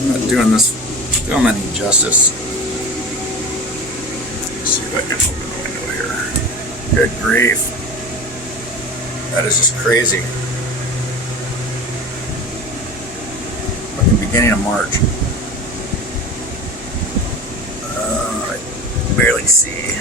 I'm not doing this film any justice. Let's see if I can open the window here. Good grief. That is just crazy. Fucking beginning of March. I barely see.